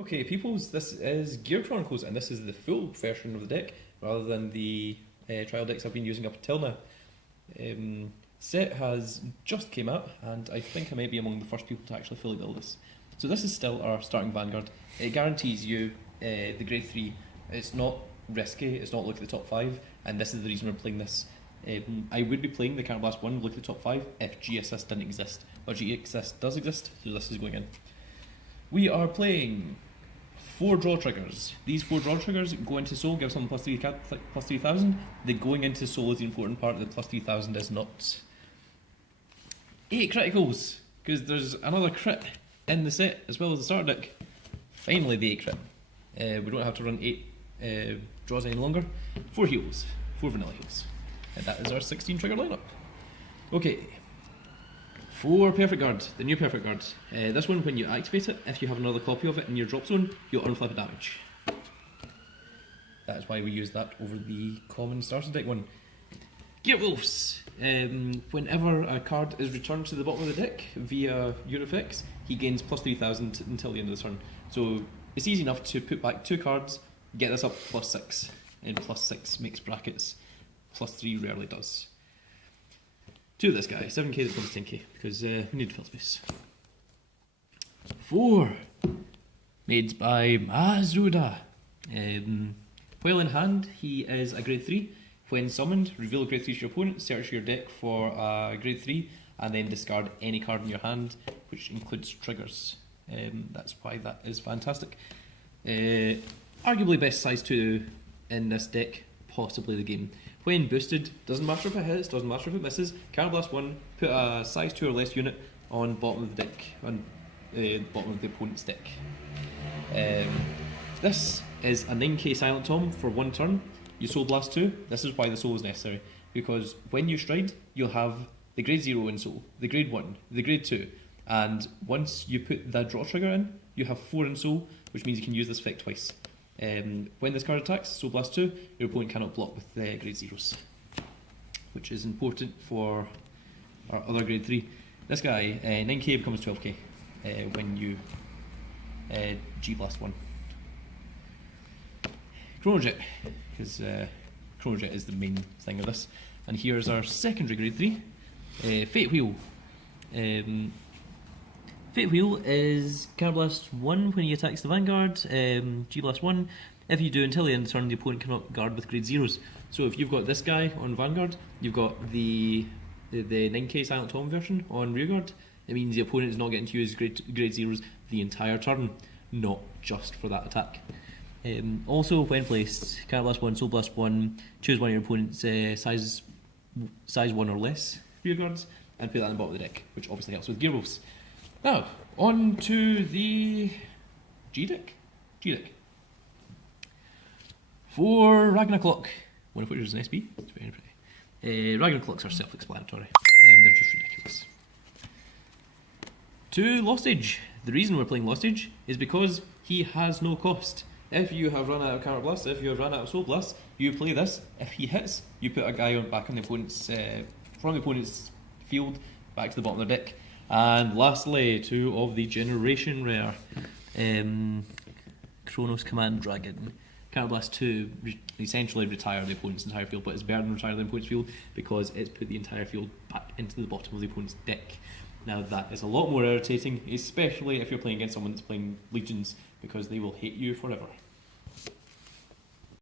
Okay, peoples, this is Gear Chronicles, and this is the full version of the deck, rather than the trial decks I've been using up until now. Set has just came out, and I think I might be among the first people to actually fully build this. So this is still our starting Vanguard. It guarantees you the grade 3. It's not risky, it's not look at the top 5, and this is the reason we're playing this. I would be playing the Counterblast 1, look at the top 5, if G-Assist didn't exist. But G-Assist does exist, so this is going in. We are playing 4 draw triggers. These 4 draw triggers go into soul, give someone plus 3,000. The going into soul is the important part, the plus 3,000 is not. 8 criticals, because there's another crit in the set as well as the starter deck. Finally the 8 crit. We don't have to run 8 draws any longer. 4 heals, 4 vanilla heals. And that is our 16 trigger lineup. Okay. 4 Perfect Guard, the new Perfect Guard. This one, when you activate it, if you have another copy of it in your drop zone, you'll unflip a damage. That is why we use that over the common starter deck one. Gearwolves. Whenever a card is returned to the bottom of the deck via your effects, he gains plus 3,000 until the end of the turn. So it's easy enough to put back 2 cards, get this up plus 6, and plus 6 makes brackets, plus 3 rarely does. 2 of this guy, 7k that becomes 10k, because we need to fill space. 4, made by Mazuda. While in hand, he is a grade 3. When summoned, reveal a grade 3 to your opponent, search your deck for a grade 3, and then discard any card in your hand, which includes triggers. That's why that is fantastic. Arguably best size 2 in this deck, possibly the game. When boosted, doesn't matter if it hits, doesn't matter if it misses, Counterblast 1, put a size 2 or less unit on bottom of the deck, on the bottom of the opponent's deck. This is a 9k Silent Tom for 1 turn. You Soul Blast 2, this is why the Soul is necessary, because when you stride, you'll have the grade 0 in Soul, the grade 1, the grade 2, and once you put that draw trigger in, you have 4 in Soul, which means you can use this effect twice. When this card attacks, Soul Blast 2, your opponent cannot block with the grade 0s, which is important for our other grade 3. This guy, 9k becomes 12k when you G Blast 1. Chronojet, because Chronojet is the main thing of this. And here's our secondary grade 3, Fate Wheel. Fate Wheel is Counterblast 1 when he attacks the Vanguard, G-Blast 1. If you do until the end of the turn, the opponent cannot guard with grade 0s. So if you've got this guy on Vanguard, you've got the 9k Silent Tom version on Rearguard, it means the opponent is not getting to use grade 0s the entire turn, not just for that attack. Also, when placed, Counterblast 1, Soul Blast 1, choose one of your opponent's size 1 or less Rearguards, and put that on the bottom of the deck, which obviously helps with Gearwolves. Now, on to the G-Deck. For Ragnarok, one of which is an SB, it's very pretty. Ragnarok's are self-explanatory, they're just ridiculous. To Lost Age. The reason we're playing Lost Age is because he has no cost. If you have run out of Counterblast, if you have run out of Soul Blast, you play this. If he hits, you put a guy back on the opponent's, from the opponent's field back to the bottom of their deck. And lastly, 2 of the Generation Rare, Kronos Command Dragon. Counterblast 2 essentially retire the opponent's entire field, but it's better than retire the opponent's field because it's put the entire field back into the bottom of the opponent's deck. Now that is a lot more irritating, especially if you're playing against someone that's playing Legions, because they will hate you forever.